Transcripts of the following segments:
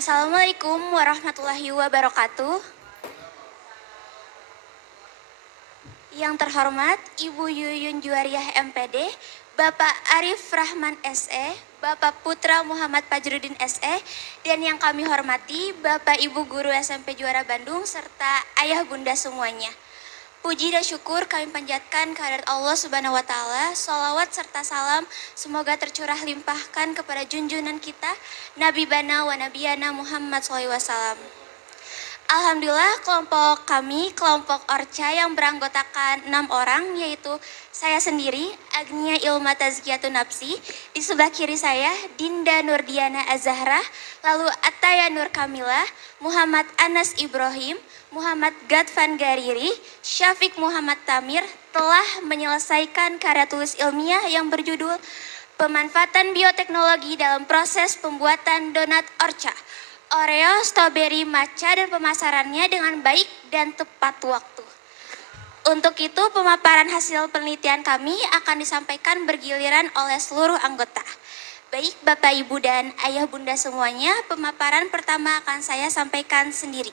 Assalamualaikum warahmatullahi wabarakatuh. Yang terhormat Ibu Yuyun Juwariah MPD, Bapak Arif Rahman SE, Bapak Putra Muhammad Fajrudin SE, dan yang kami hormati Bapak Ibu Guru SMP Juara Bandung serta ayah bunda semuanya. Puji dan syukur kami panjatkan kehadirat Allah Subhanahu wa Ta'ala. Salawat serta salam semoga tercurah limpahkan kepada junjungan kita Nabi Bana wa Nabiyana Muhammad SAW. Alhamdulillah kelompok kami, kelompok Orca yang beranggotakan 6 orang, yaitu saya sendiri, Agnia Ilma Tazkiyatun Nafsi, di sebelah kiri saya Dinda Nurdiana Azahra, lalu Ataya Nur Kamila, Muhammad Anas Ibrahim, Muhammad Gadvan Gariri, Syafiq Muhammad Tamir telah menyelesaikan karya tulis ilmiah yang berjudul Pemanfaatan Bioteknologi dalam Proses Pembuatan Donat Orca, Oreo, strawberry, matcha, dan pemasarannya dengan baik dan tepat waktu. Untuk itu, pemaparan hasil penelitian kami akan disampaikan bergiliran oleh seluruh anggota. Baik Bapak, Ibu, dan Ayah Bunda semuanya, pemaparan pertama akan saya sampaikan sendiri.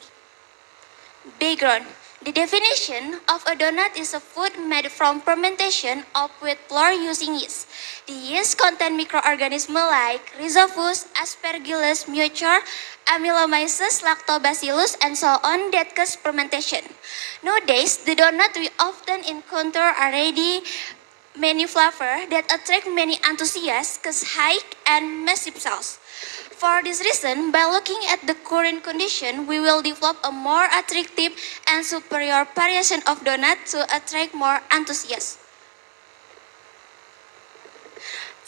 Background. The definition of a donut is a food made from fermentation of wheat flour using yeast. The yeast contain microorganisms like Rhizopus, Aspergillus, Mucor, Amylomyces, Lactobacillus, and so on that cause fermentation. Nowadays, the donut we often encounter already many flavor that attract many enthusiasts, cause high and massive sales. For this reason, by looking at the current condition, we will develop a more attractive and superior variation of donut to attract more enthusiasts.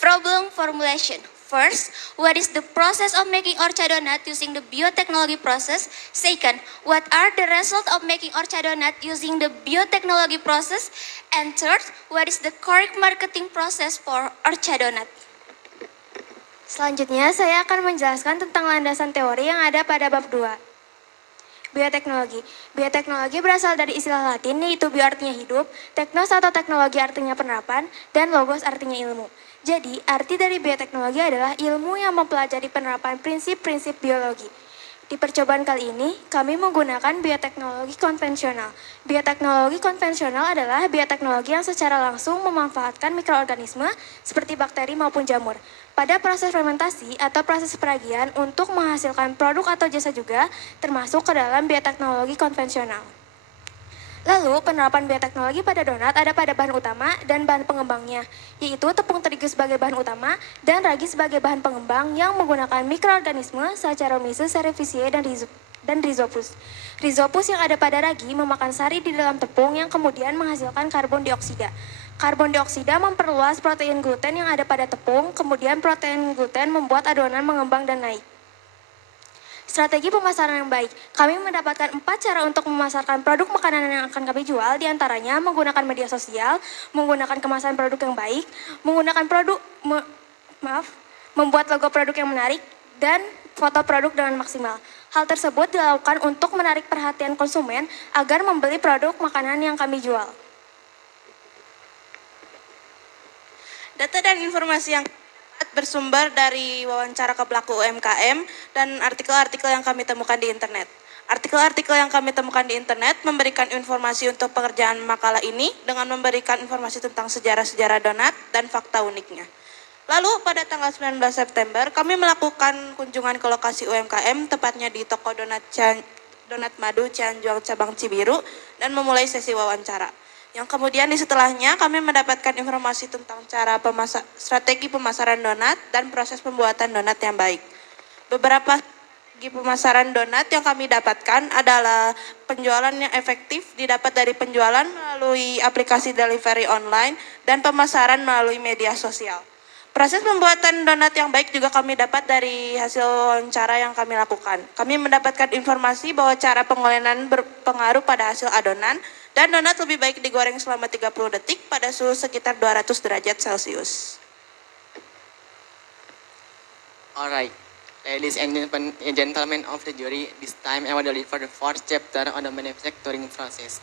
Problem formulation. First, what is the process of making Orca donut using the biotechnology process? Second, what are the results of making Orca donut using the biotechnology process? And third, what is the correct marketing process for Orca donut? Selanjutnya, saya akan menjelaskan tentang landasan teori yang ada pada bab 2. Bioteknologi. Bioteknologi berasal dari istilah Latin, yaitu bio artinya hidup, teknos atau teknologi artinya penerapan, dan logos artinya ilmu. Jadi, arti dari bioteknologi adalah ilmu yang mempelajari penerapan prinsip-prinsip biologi. Di percobaan kali ini, kami menggunakan bioteknologi konvensional. Bioteknologi konvensional adalah bioteknologi yang secara langsung memanfaatkan mikroorganisme seperti bakteri maupun jamur pada proses fermentasi atau proses peragian untuk menghasilkan produk atau jasa juga termasuk ke dalam bioteknologi konvensional. Lalu, penerapan bioteknologi pada donat ada pada bahan utama dan bahan pengembangnya, yaitu tepung terigu sebagai bahan utama dan ragi sebagai bahan pengembang yang menggunakan mikroorganisme Saccharomyces cerevisiae dan Rhizopus. Rhizopus yang ada pada ragi memakan sari di dalam tepung yang kemudian menghasilkan karbon dioksida. Karbon dioksida memperluas protein gluten yang ada pada tepung, kemudian protein gluten membuat adonan mengembang dan naik. Strategi pemasaran yang baik. Kami mendapatkan 4 cara untuk memasarkan produk makanan yang akan kami jual, diantaranya menggunakan media sosial, menggunakan kemasan produk yang baik, menggunakan membuat logo produk yang menarik, dan foto produk dengan maksimal. Hal tersebut dilakukan untuk menarik perhatian konsumen agar membeli produk makanan yang kami jual. Data dan informasi yang bersumber dari wawancara ke pelaku UMKM dan artikel-artikel yang kami temukan di internet. Artikel-artikel yang kami temukan di internet memberikan informasi untuk pengerjaan makalah ini dengan memberikan informasi tentang sejarah-sejarah donat dan fakta uniknya. Lalu pada tanggal 19 September kami melakukan kunjungan ke lokasi UMKM, tepatnya di toko Donat Madu Cianjuang Cabang Cibiru, dan memulai sesi wawancara. Yang kemudian di setelahnya kami mendapatkan informasi tentang strategi pemasaran donat dan proses pembuatan donat yang baik. Beberapa strategi pemasaran donat yang kami dapatkan adalah penjualan yang efektif didapat dari penjualan melalui aplikasi delivery online dan pemasaran melalui media sosial. Proses pembuatan donat yang baik juga kami dapat dari hasil wawancara yang kami lakukan. Kami mendapatkan informasi bahwa cara pengolenan berpengaruh pada hasil adonan dan donat lebih baik digoreng selama 30 detik pada suhu sekitar 200 derajat Celcius. Alright, ladies and gentlemen of the jury, this time I will deliver the fourth chapter on the manufacturing process.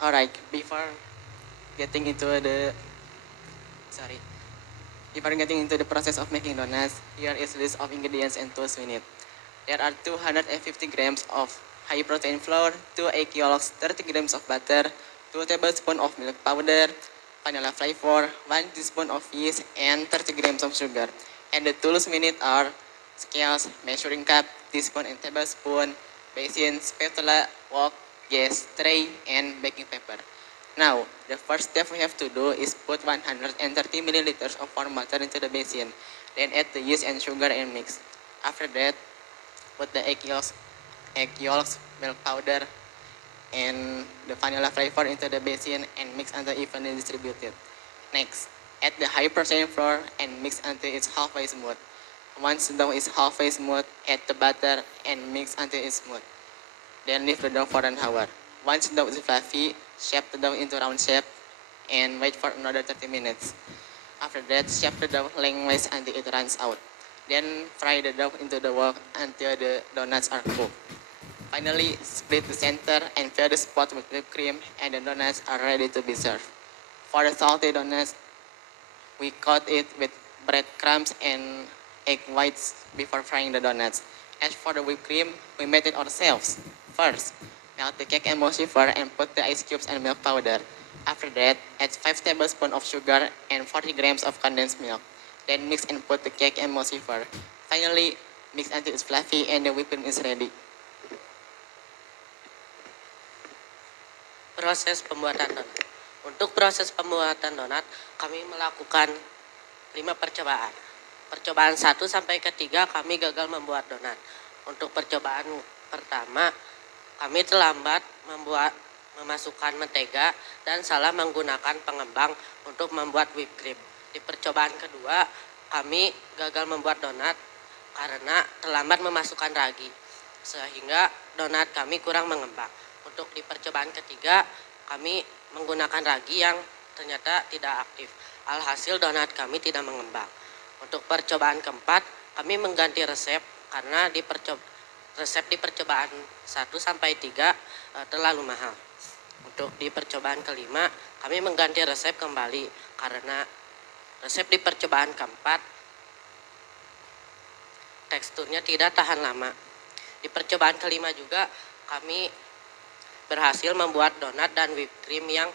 Alright, before getting into the process of making donuts, here is a list of ingredients and tools we need. There are 250 grams of high protein flour, 2 egg yolks, 30 grams of butter, 2 tablespoons of milk powder, vanilla flavor, 1 teaspoon of yeast, and 30 grams of sugar. And the tools we need are scales, measuring cup, teaspoon and tablespoon, basin, spatula, wok, gas, tray, and baking paper. Now, the first step we have to do is put 130 milliliters of warm water into the basin. Then add the yeast and sugar and mix. After that, put the egg yolks, milk powder, and the vanilla flavor into the basin and mix until evenly distributed. Next, add the high protein flour and mix until it's halfway smooth. Once the dough is halfway smooth, add the butter and mix until it's smooth. Then leave the dough for an hour. Once the dough is fluffy, shape the dough into round shape and wait for another 30 minutes. After that, shape the dough lengthwise until it runs out. Then fry the dough into the wok until the donuts are cooked. Finally, split the center and fill the spot with whipped cream and the donuts are ready to be served. For the salty donuts, we coat it with breadcrumbs and egg whites before frying the donuts. As for the whipped cream, we made it ourselves. First, melt the cake emulsifier and put the ice cubes and milk powder. After that, add 5 tablespoons of sugar and 40 grams of condensed milk. Then mix and put the cake emulsifier. Finally, mix until it's fluffy and the whipped cream is ready. Proses pembuatan donat. Untuk proses pembuatan donat, kami melakukan 5 percobaan. Percobaan 1 sampai ke 3 kami gagal membuat donat. Untuk percobaan pertama, kami terlambat memasukkan mentega dan salah menggunakan pengembang untuk membuat whipped cream. Di percobaan kedua, kami gagal membuat donat karena terlambat memasukkan ragi, sehingga donat kami kurang mengembang. Untuk di percobaan ketiga, kami menggunakan ragi yang ternyata tidak aktif. Alhasil donat kami tidak mengembang. Untuk percobaan keempat, kami mengganti resep karena resep di percobaan 1 sampai 3 terlalu mahal. Untuk di percobaan kelima, kami mengganti resep kembali karena resep di percobaan keempat teksturnya tidak tahan lama. Di percobaan kelima juga kami berhasil membuat donat dan whipped cream yang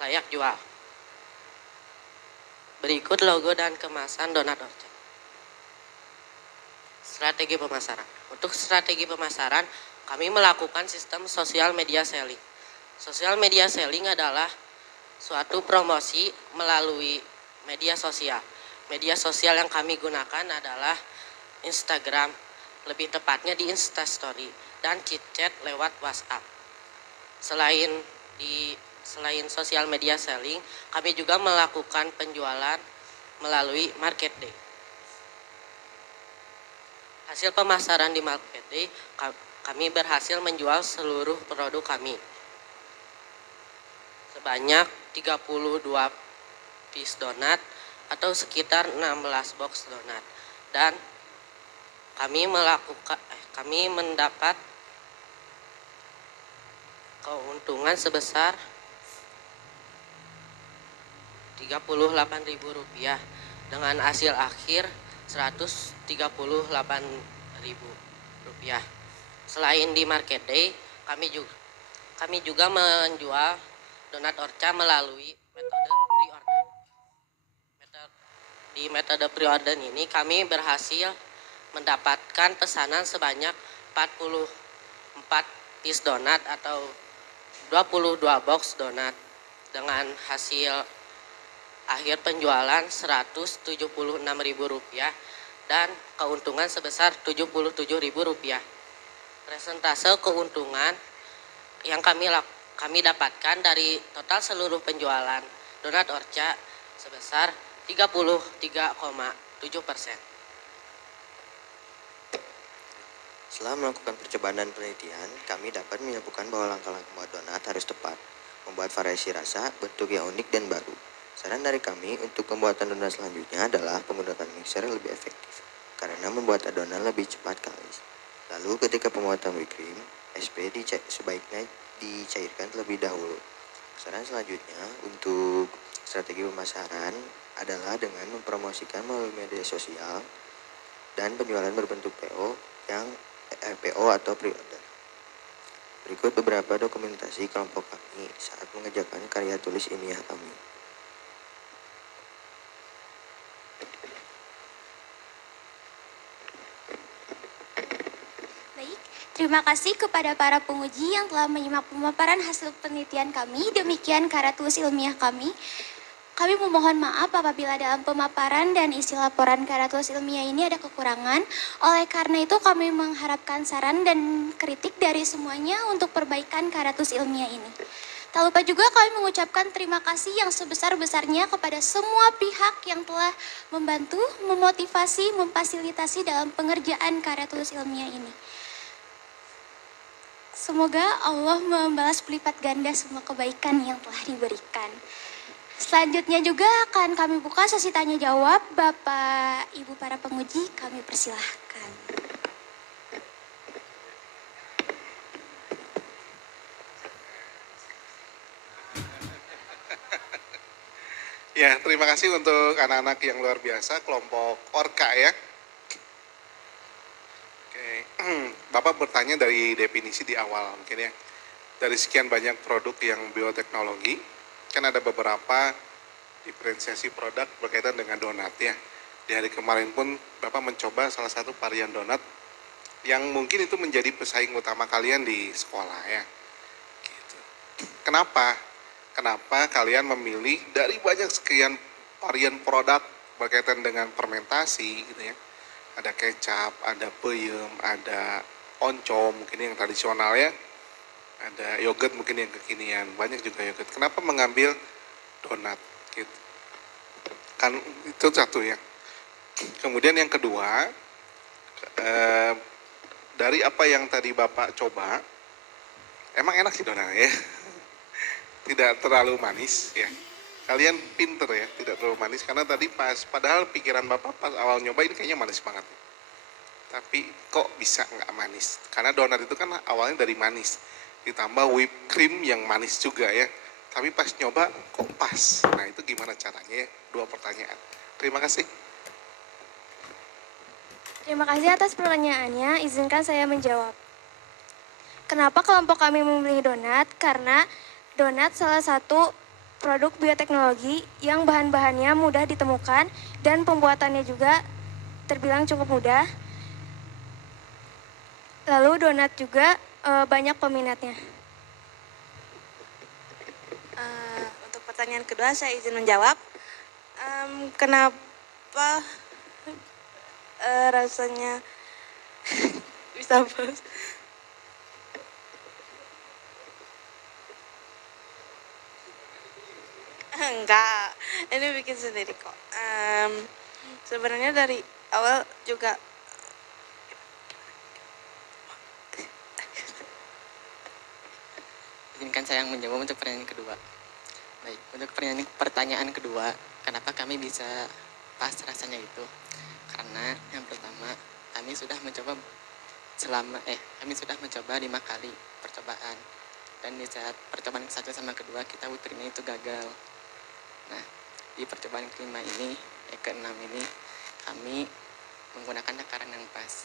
layak jual. Berikut logo dan kemasan donat Orca. Strategi pemasaran. Untuk strategi pemasaran, kami melakukan sistem sosial media selling. Sosial media selling adalah suatu promosi melalui media sosial. Media sosial yang kami gunakan adalah Instagram, lebih tepatnya di Instastory, dan chit-chat lewat WhatsApp. Selain sosial media selling, kami juga melakukan penjualan melalui Market Day. Hasil pemasaran di Market Day, kami berhasil menjual seluruh produk kami. Sebanyak 32 piece donat atau sekitar 16 box donat. Dan kami mendapat keuntungan sebesar Rp38.000 dengan hasil akhir Rp138.000. Selain di Market Day, kami juga menjual donat Orca melalui metode pre-order. Di metode pre-order ini kami berhasil mendapatkan pesanan sebanyak 44 piece donat atau 22 box donat dengan hasil akhir penjualan Rp176.000 dan keuntungan sebesar Rp77.000. Persentase keuntungan yang kami dapatkan dari total seluruh penjualan donat Orca sebesar 33,7%. Setelah melakukan percobaan dan penelitian, kami dapat menyimpulkan bahwa langkah-langkah membuat donat harus tepat, membuat variasi rasa, bentuk yang unik dan baru. Saran dari kami untuk pembuatan donat selanjutnya adalah menggunakan mixer yang lebih efektif, karena membuat adonan lebih cepat kalis. Lalu ketika pembuatan whipped cream, SP sebaiknya dicairkan terlebih dahulu. Saran selanjutnya untuk strategi pemasaran adalah dengan mempromosikan melalui media sosial dan penjualan berbentuk PO yang PO atau pre-order. Berikut beberapa dokumentasi kelompok kami saat mengerjakan karya tulis ilmiah kami. Baik, terima kasih kepada para penguji yang telah menyimak pemaparan hasil penelitian kami. Demikian karya tulis ilmiah kami. Kami memohon maaf apabila dalam pemaparan dan isi laporan karya tulis ilmiah ini ada kekurangan. Oleh karena itu kami mengharapkan saran dan kritik dari semuanya untuk perbaikan karya tulis ilmiah ini. Tak lupa juga kami mengucapkan terima kasih yang sebesar-besarnya kepada semua pihak yang telah membantu, memotivasi, memfasilitasi dalam pengerjaan karya tulis ilmiah ini. Semoga Allah membalas berlipat ganda semua kebaikan yang telah diberikan. Selanjutnya juga akan kami buka sesi tanya jawab. Bapak, Ibu para penguji, kami persilahkan. Ya, terima kasih untuk anak-anak yang luar biasa, kelompok Orka ya. Oke, Bapak bertanya dari definisi di awal mungkin ya. Dari sekian banyak produk yang bioteknologi, kan ada beberapa diferensiasi produk berkaitan dengan donat ya. Di hari kemarin pun Bapak mencoba salah satu varian donat yang mungkin itu menjadi pesaing utama kalian di sekolah ya. Gitu. Kenapa kalian memilih dari banyak sekian varian produk berkaitan dengan fermentasi gitu ya. Ada kecap, ada peyem, ada oncom mungkin yang tradisional ya. Ada yogurt mungkin yang kekinian, banyak juga yogurt. Kenapa mengambil donat gitu? Kan itu satu ya. Kemudian yang kedua, dari apa yang tadi Bapak coba, emang enak sih donatnya ya. Tidak terlalu manis ya. Kalian pinter ya, tidak terlalu manis karena tadi padahal pikiran Bapak pas awal nyobain kayaknya manis banget. Tapi kok bisa nggak manis? Karena donat itu kan awalnya dari manis, ditambah whipped cream yang manis juga ya. Tapi pas nyoba kok pas. Nah itu gimana caranya ya? 2 pertanyaan. Terima kasih. Terima kasih atas pertanyaannya, izinkan saya menjawab. Kenapa kelompok kami memilih donat? Karena donat salah satu produk bioteknologi yang bahan-bahannya mudah ditemukan dan pembuatannya juga terbilang cukup mudah. Lalu donat juga banyak peminatnya. Untuk pertanyaan kedua saya izin menjawab. Kenapa rasanya bisa bos? Enggak, ini bikin sendiri kok. Sebenarnya dari awal juga Izinkan saya menjawab untuk pertanyaan kedua. Baik, untuk pertanyaan kedua, kenapa kami bisa pas rasanya itu? Karena yang pertama, kami sudah mencoba kami sudah mencoba 5 kali percobaan. Dan di saat percobaan ke-1 sama kedua, kita whipped cream itu gagal. Nah, di percobaan kelima ini, ke-6 ini, kami menggunakan takaran yang pas.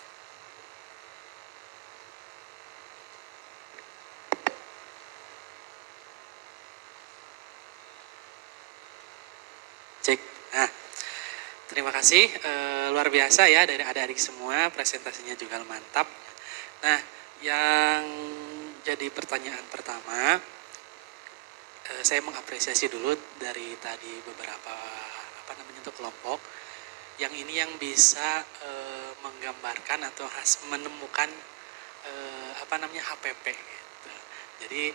Cek. Nah, terima kasih. Luar biasa ya dari adik-adik semua, presentasinya juga mantap. Nah, yang jadi pertanyaan pertama, saya mengapresiasi dulu dari tadi beberapa kelompok yang ini yang bisa menggambarkan atau menemukan HPP gitu. Jadi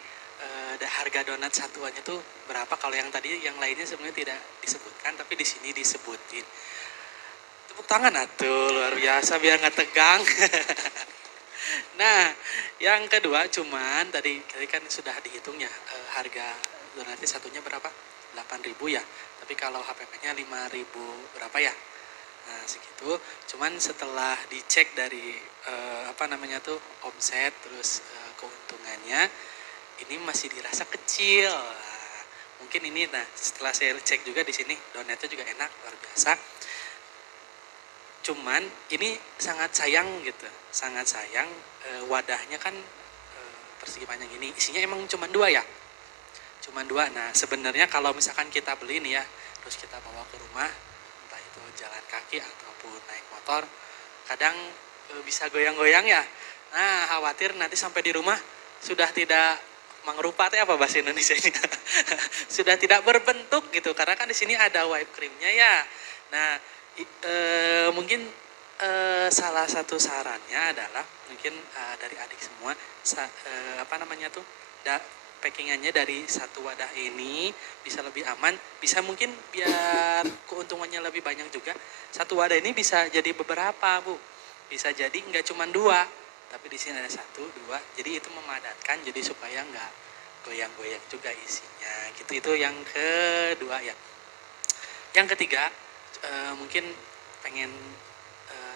harga donat satuannya tuh berapa, kalau yang tadi yang lainnya sebenarnya tidak disebutkan tapi di sini disebutin. Tepuk tangan atuh, luar biasa biar nggak tegang. Nah, yang kedua cuman tadi kan sudah dihitung ya, harga donatnya satunya berapa? 8.000 ya. Tapi kalau HPP-nya 5.000 berapa ya? Nah, segitu. Cuman setelah dicek dari omset terus keuntungannya ini masih dirasa kecil. Nah, mungkin ini setelah saya cek juga di sini donatnya juga enak, luar biasa. Cuman ini sangat sayang gitu, sangat sayang wadahnya kan persegi panjang ini isinya emang cuma 2 ya, cuma 2. Nah sebenarnya kalau misalkan kita beli nih ya, terus kita bawa ke rumah, entah itu jalan kaki ataupun naik motor, kadang bisa goyang-goyang ya. Nah khawatir nanti sampai di rumah sudah tidak mangrupa apa bahasa Indonesia-nya sudah tidak berbentuk gitu, karena kan di sini ada whipped creamnya ya. Nah mungkin salah satu sarannya adalah mungkin dari adik semua packingannya dari satu wadah ini bisa lebih aman, bisa mungkin biar keuntungannya lebih banyak juga. Satu wadah ini bisa jadi beberapa Bu, bisa jadi nggak cuma 2, tapi di sini ada 1, 2, jadi itu memadatkan, jadi supaya nggak goyang-goyang juga isinya gitu. Itu yang kedua ya. Yang ketiga mungkin pengen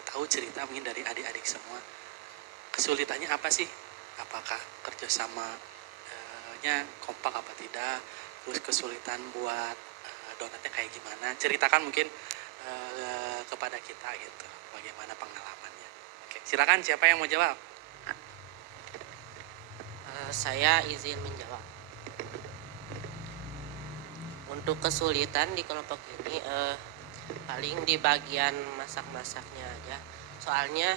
tahu cerita mungkin dari adik-adik semua, kesulitannya apa sih, apakah kerjasamanya kompak apa tidak, terus kesulitan buat donatnya kayak gimana, ceritakan mungkin kepada kita gitu, bagaimana pengalamannya. Oke, silakan siapa yang mau jawab? Saya izin menjawab. Untuk kesulitan di kelompok ini paling di bagian masak-masaknya aja. Soalnya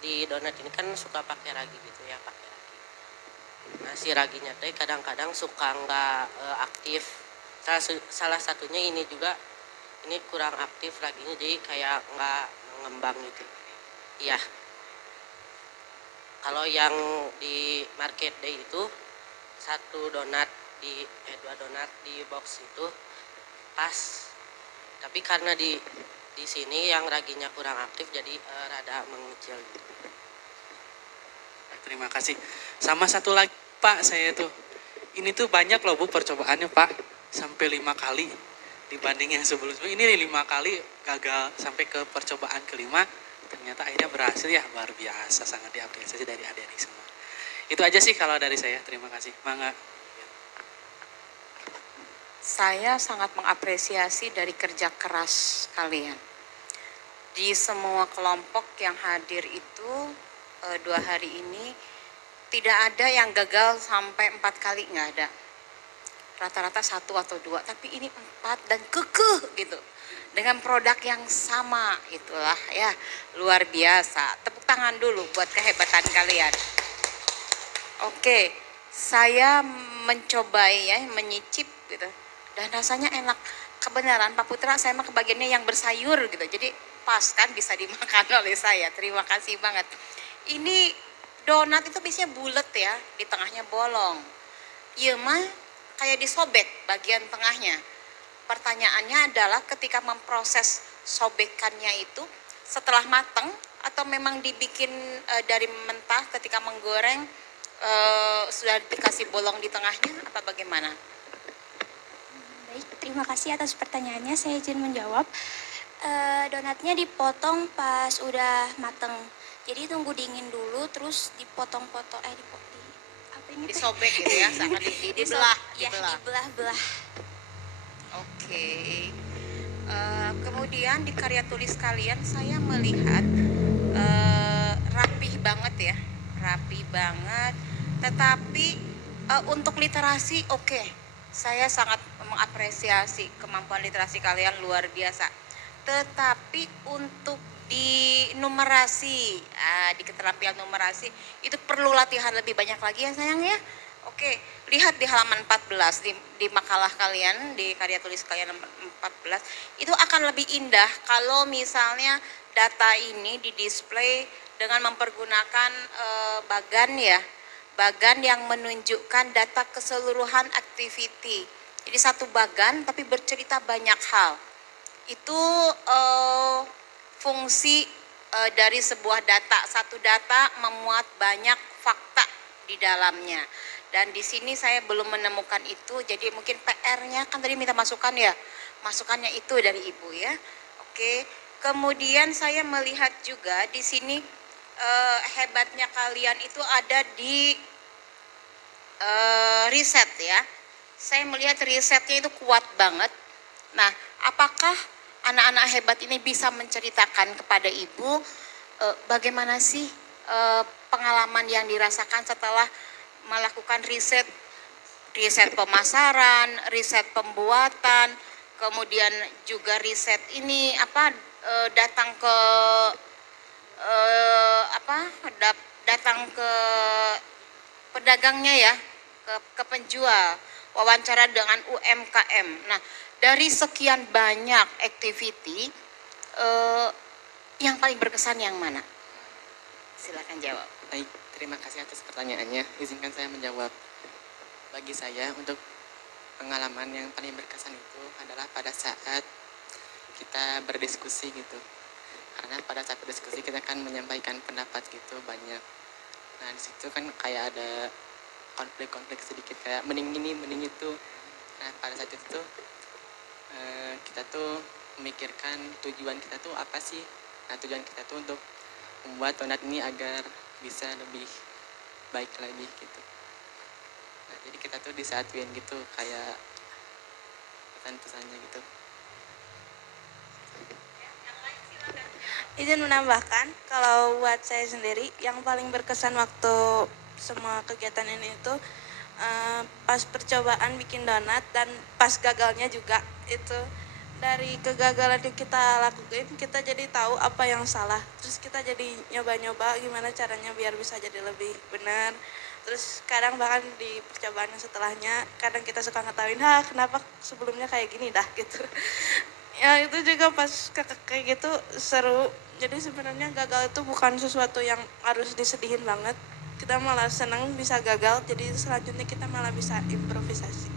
di donat ini kan suka pakai ragi gitu ya, pakai ragi. Nah si raginya teh kadang-kadang suka nggak aktif. Salah satunya ini juga, ini kurang aktif raginya, jadi kayak nggak mengembang gitu. Iya. Kalau yang di market day itu 2 donat di box itu pas, tapi karena di sini yang raginya kurang aktif jadi rada mengecil gitu. Terima kasih. Sama satu lagi Pak, saya tuh ini tuh banyak loh Bu percobaannya Pak, sampai 5 kali dibanding yang sebelumnya. Ini 5 kali gagal sampai ke percobaan kelima, ternyata akhirnya berhasil ya, luar biasa, sangat diapresiasi dari adik-adik semua. Itu aja sih kalau dari saya, terima kasih. Mangga. Saya sangat mengapresiasi dari kerja keras kalian. Di semua kelompok yang hadir itu 2 hari ini tidak ada yang gagal sampai 4 kali, nggak ada. Rata-rata 1 atau 2, tapi ini 4 dan kekeh gitu. Dengan produk yang sama, itulah ya luar biasa. Tepuk tangan dulu buat kehebatan kalian. Oke, saya mencobai ya, menyicip gitu. Dan rasanya enak. Kebenaran Pak Putra, saya mah kebagiannya yang bersayur gitu. Jadi pas kan bisa dimakan oleh saya. Terima kasih banget. Ini donat itu biasanya bulat ya, di tengahnya bolong. Iya mah kayak disobek bagian tengahnya. Pertanyaannya adalah ketika memproses sobekannya itu setelah matang atau memang dibikin dari mentah ketika menggoreng sudah dikasih bolong di tengahnya apa bagaimana? Baik, terima kasih atas pertanyaannya. Saya izin menjawab. Donatnya dipotong pas udah mateng. Jadi tunggu dingin dulu, terus dipotong-potong, apa ini? Disobek gitu ya, sama dibelah. Ya, dibelah-belah. Oke. Kemudian di karya tulis kalian saya melihat rapih banget ya, rapih banget. Tetapi untuk literasi oke. Saya sangat mengapresiasi kemampuan literasi kalian, luar biasa. Tetapi untuk di numerasi, di keterampilan numerasi itu perlu latihan lebih banyak lagi ya sayang ya. Oke, lihat di halaman 14 di makalah kalian, di karya tulis kalian 14, itu akan lebih indah kalau misalnya data ini didisplay dengan mempergunakan bagan ya, bagan yang menunjukkan data keseluruhan activity. Jadi satu bagan tapi bercerita banyak hal. Itu fungsi dari sebuah data. Satu data memuat banyak fakta di dalamnya. Dan di sini saya belum menemukan itu, jadi mungkin PR-nya kan tadi minta masukan ya. Masukannya itu dari Ibu ya. Oke. Kemudian saya melihat juga di sini hebatnya kalian itu ada di riset ya. Saya melihat risetnya itu kuat banget. Nah, apakah anak-anak hebat ini bisa menceritakan kepada Ibu bagaimana sih pengalaman yang dirasakan setelah melakukan riset pemasaran, riset pembuatan, kemudian juga riset ini datang ke datang ke pedagangnya ya, ke penjual, wawancara dengan UMKM. Nah, dari sekian banyak activity, yang paling berkesan yang mana? Silakan jawab. Baik, terima kasih atas pertanyaannya. Izinkan saya menjawab. Bagi saya, untuk pengalaman yang paling berkesan itu adalah pada saat kita berdiskusi gitu. Karena pada saat berdiskusi kita kan menyampaikan pendapat gitu banyak. Nah di situ kan kayak ada konflik-konflik sedikit, kayak mending ini, mending itu. Nah pada saat itu tuh kita tuh memikirkan tujuan kita tuh apa sih. Nah tujuan kita tuh untuk membuat donat ini agar bisa lebih baik lagi gitu. Nah jadi kita tuh disatuin gitu, kayak pesan-pesannya gitu. Izin menambahkan, kalau buat saya sendiri, yang paling berkesan waktu semua kegiatan ini itu pas percobaan bikin donat dan pas gagalnya juga. Itu dari kegagalan yang kita lakukan, kita jadi tahu apa yang salah. Terus kita jadi nyoba-nyoba gimana caranya biar bisa jadi lebih benar. Terus kadang bahkan di percobaan yang setelahnya, kadang kita suka ngetawain, kenapa sebelumnya kayak gini dah gitu. Ya itu juga pas kayak gitu seru. Jadi sebenarnya gagal itu bukan sesuatu yang harus disedihin banget. Kita malah senang bisa gagal, jadi selanjutnya kita malah bisa improvisasi.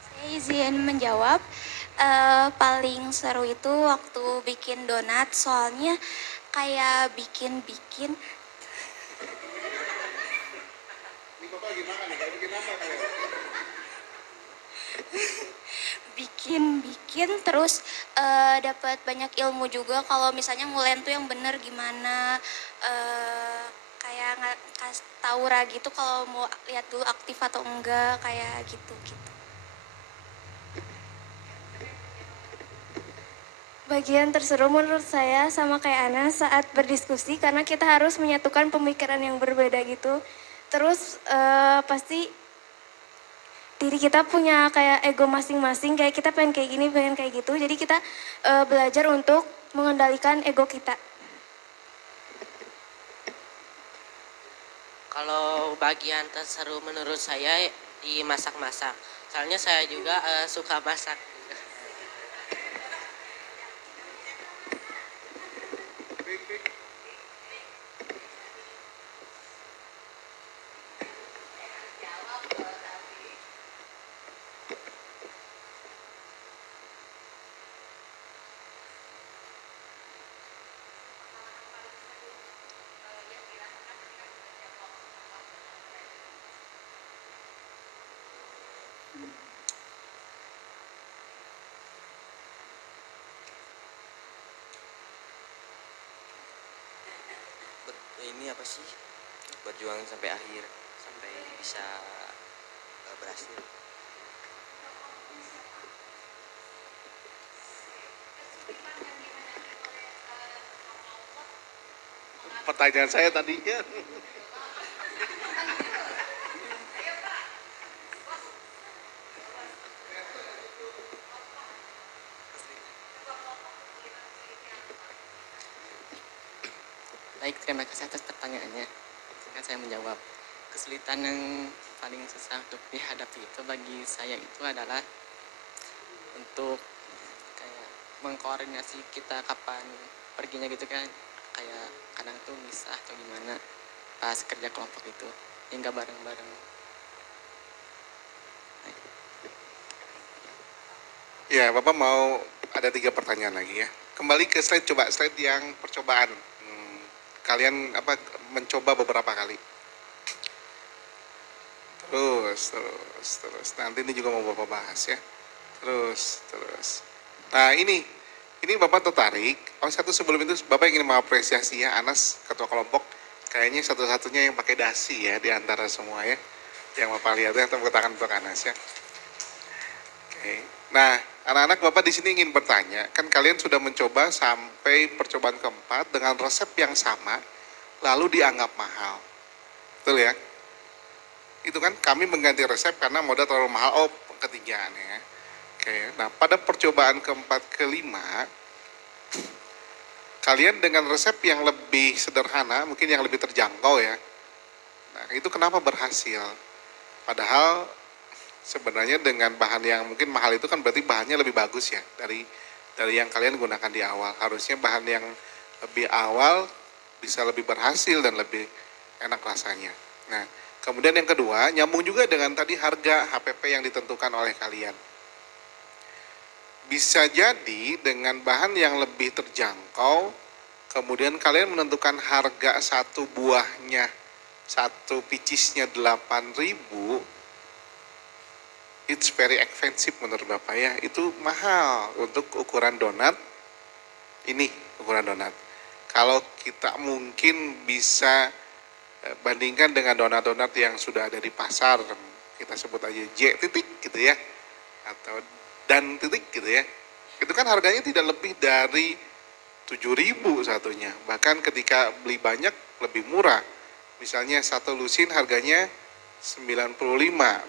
Saya izin menjawab. Paling seru itu waktu bikin donat, soalnya kayak bikin-bikin. Bikin terus dapat banyak ilmu juga. Kalau misalnya ngulen tuh yang bener gimana, kayak ngasih tahu gitu kalau mau lihat dulu aktif atau enggak, kayak gitu. Bagian terseru menurut saya sama kayak Ana saat berdiskusi karena kita harus menyatukan pemikiran yang berbeda gitu. Terus pasti diri kita punya kayak ego masing-masing, kayak kita pengen kayak gini, pengen kayak gitu. Jadi kita belajar untuk mengendalikan ego kita. Kalau bagian terseru menurut saya di masak-masak. Soalnya saya juga suka masak. Ini apa sih? Berjuang sampai akhir, sampai bisa berhasil. Pertanyaan saya tadinya. Baik, terima kasih atas pertanyaannya. Izinkan saya menjawab. Kesulitan yang paling susah untuk dihadapi itu bagi saya itu adalah untuk kayak mengkoordinasi kita kapan perginya gitu kan. Kayak kadang tuh misah atau gimana pas kerja kelompok itu, hingga bareng-bareng. Ya, Bapak mau ada 3 pertanyaan lagi ya. Kembali ke slide, coba slide yang percobaan. Kalian mencoba beberapa kali. Terus. Nanti ini juga mau Bapak bahas ya. Terus. Nah ini Bapak tertarik. Satu sebelum itu Bapak ingin mengapresiasi ya Anas, ketua kelompok. Kayaknya satu-satunya yang pakai dasi ya di antara semua ya. Yang Bapak lihat ya, tepuk tangan untuk Anas ya. Oke. Nah, anak-anak Bapak di sini ingin bertanya, kan kalian sudah mencoba sampai percobaan keempat dengan resep yang sama, lalu dianggap mahal. Betul ya? Itu kan kami mengganti resep karena modal terlalu mahal. Oh, ketigaan ya. Oke. Nah, pada percobaan keempat kelima, kalian dengan resep yang lebih sederhana, mungkin yang lebih terjangkau ya. Nah, itu kenapa berhasil? Padahal sebenarnya dengan bahan yang mungkin mahal itu kan berarti bahannya lebih bagus ya dari yang kalian gunakan di awal. Harusnya bahan yang lebih awal bisa lebih berhasil dan lebih enak rasanya. Nah, kemudian yang kedua, nyambung juga dengan tadi harga HPP yang ditentukan oleh kalian. Bisa jadi dengan bahan yang lebih terjangkau, kemudian kalian menentukan harga satu buahnya, satu picisnya 8.000, it's very expensive menurut Bapak ya. Itu mahal untuk ukuran donat. Ini ukuran donat. Kalau kita mungkin bisa bandingkan dengan donat-donat yang sudah ada di pasar, kita sebut aja J titik gitu ya, atau dan titik gitu ya. Itu kan harganya tidak lebih dari 7.000 satunya. Bahkan ketika beli banyak lebih murah. Misalnya satu lusin harganya 95,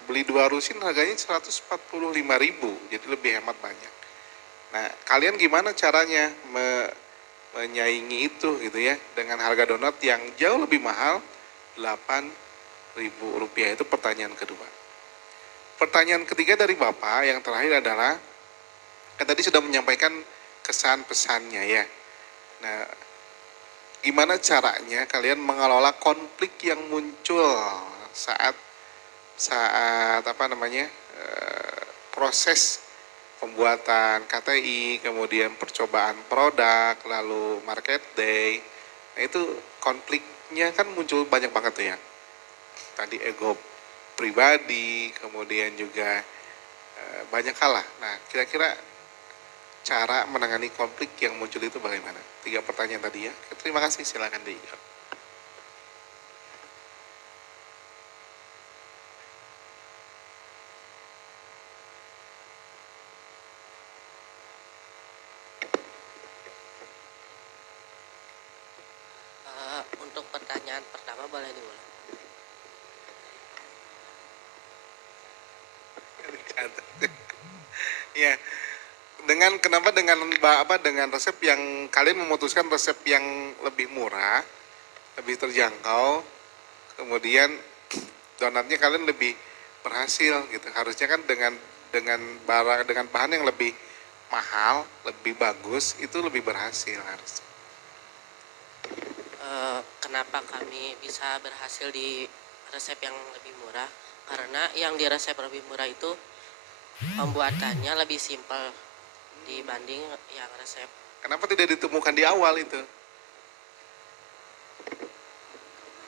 beli 2 lusin harganya 145.000, jadi lebih hemat banyak. Nah, kalian gimana caranya menyaingi itu gitu ya, dengan harga donat yang jauh lebih mahal, 8.000 rupiah, itu pertanyaan kedua. Pertanyaan ketiga dari Bapak yang terakhir adalah, kan tadi sudah menyampaikan kesan pesannya ya. Nah, gimana caranya kalian mengelola konflik yang muncul saat proses pembuatan KTI, kemudian percobaan produk, lalu market day. Nah, itu konfliknya kan muncul banyak banget tuh ya. Tadi ego pribadi, kemudian juga banyak hal lah. Nah, kira-kira cara menangani konflik yang muncul itu bagaimana? 3 pertanyaan tadi ya. Terima kasih, silakan dijawab. Untuk pertanyaan pertama boleh diulang. Ya, kenapa dengan resep yang kalian memutuskan resep yang lebih murah, lebih terjangkau, kemudian donatnya kalian lebih berhasil gitu. Harusnya kan dengan bahan yang lebih mahal, lebih bagus, itu lebih berhasil harus. Kenapa kami bisa berhasil di resep yang lebih murah? Karena yang di resep lebih murah itu pembuatannya lebih simpel dibanding yang resep. Kenapa tidak ditemukan di awal itu?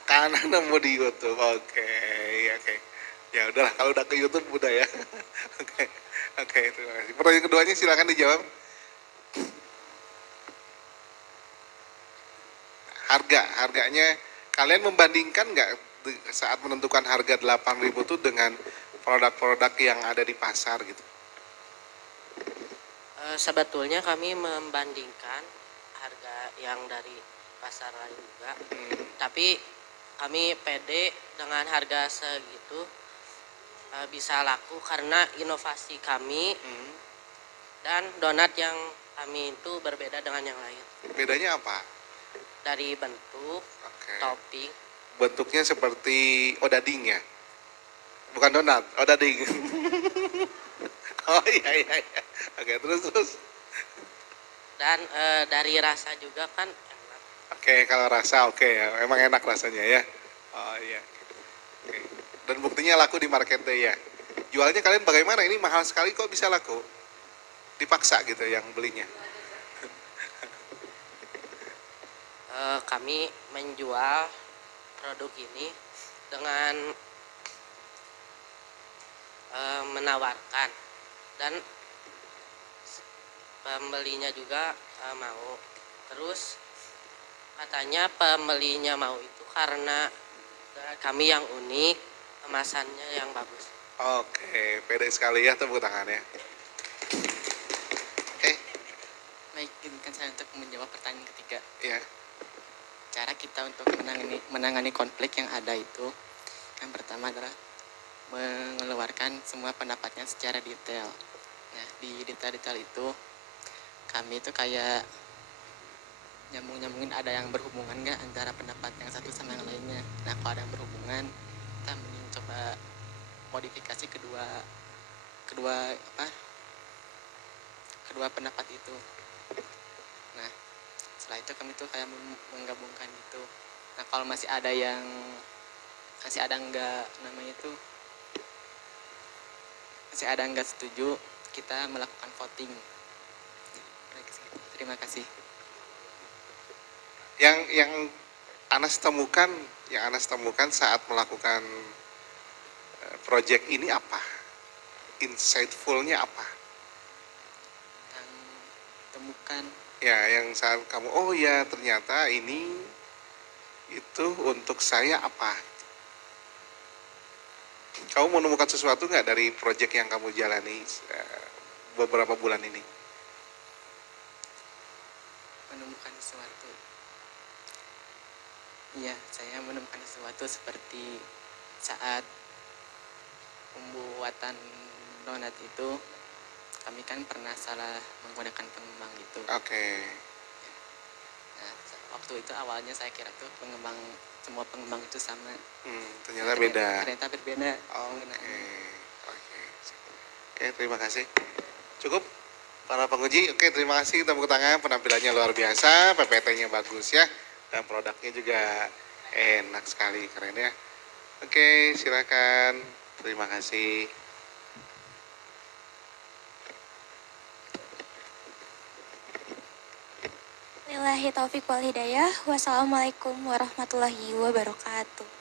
Karena nemu di YouTube. Oke. Ya udahlah, kalau udah ke YouTube udah ya. Oke, terima kasih. Pertanyaan keduanya silakan dijawab. Harganya kalian membandingkan nggak saat menentukan harga 8.000 itu dengan produk-produk yang ada di pasar gitu? Sebetulnya kami membandingkan harga yang dari pasar lain juga, tapi kami pede dengan harga segitu bisa laku karena inovasi kami dan donat yang kami itu berbeda dengan yang lain. Bedanya apa? Dari bentuk, topping. Bentuknya seperti odading ya? Bukan donat, odading. Oh iya. Oke, terus. Dan dari rasa juga kan enak. Oke, kalau rasa oke ya, emang enak rasanya ya. Oh iya. Oke. Dan buktinya laku di market day ya. Jualnya kalian bagaimana? Ini mahal sekali kok bisa laku? Dipaksa gitu yang belinya. Kami menjual produk ini dengan menawarkan dan pembelinya juga mau. Terus katanya pembelinya mau itu karena kami yang unik kemasannya yang bagus. Oke, pede sekali ya tepuk tangannya. Oke, Baik, izinkan saya untuk menjawab pertanyaan ketiga. ya. Cara kita untuk menangani konflik yang ada itu, yang pertama adalah mengeluarkan semua pendapatnya secara detail. Nah, di detail-detail itu, kami itu kayak nyambungin ada yang berhubungan nggak antara pendapat yang satu sama yang lainnya. Nah, kalau ada yang berhubungan, kita mending coba modifikasi kedua kedua apa kedua pendapat itu. Nah, setelah itu kami tuh kayak menggabungkan gitu. Nah, kalau masih ada enggak namanya itu masih ada enggak setuju, kita melakukan voting. Terima kasih. Yang Anas temukan saat melakukan project ini apa? Insightful-nya apa? Yang temukan Ya, yang saat kamu, oh ya ternyata ini itu untuk saya apa? Kamu menemukan sesuatu nggak dari project yang kamu jalani beberapa bulan ini? menemukan sesuatu. Iya, saya menemukan sesuatu seperti saat pembuatan donat itu, kami kan pernah salah menggunakan pengembang gitu. Oke, Nah, waktu itu awalnya saya kira tuh semua pengembang itu sama. ternyata beda. Ternyata berbeda. Oke, oke. Oke, terima kasih. Cukup para penguji. Oke, terima kasih. Tepuk tangan, penampilannya luar biasa, PPT-nya bagus ya, dan produknya juga enak sekali, keren ya. Oke, silakan. Terima kasih. Lillahi taufiq wal hidayah. Wassalamualaikum warahmatullahi wabarakatuh.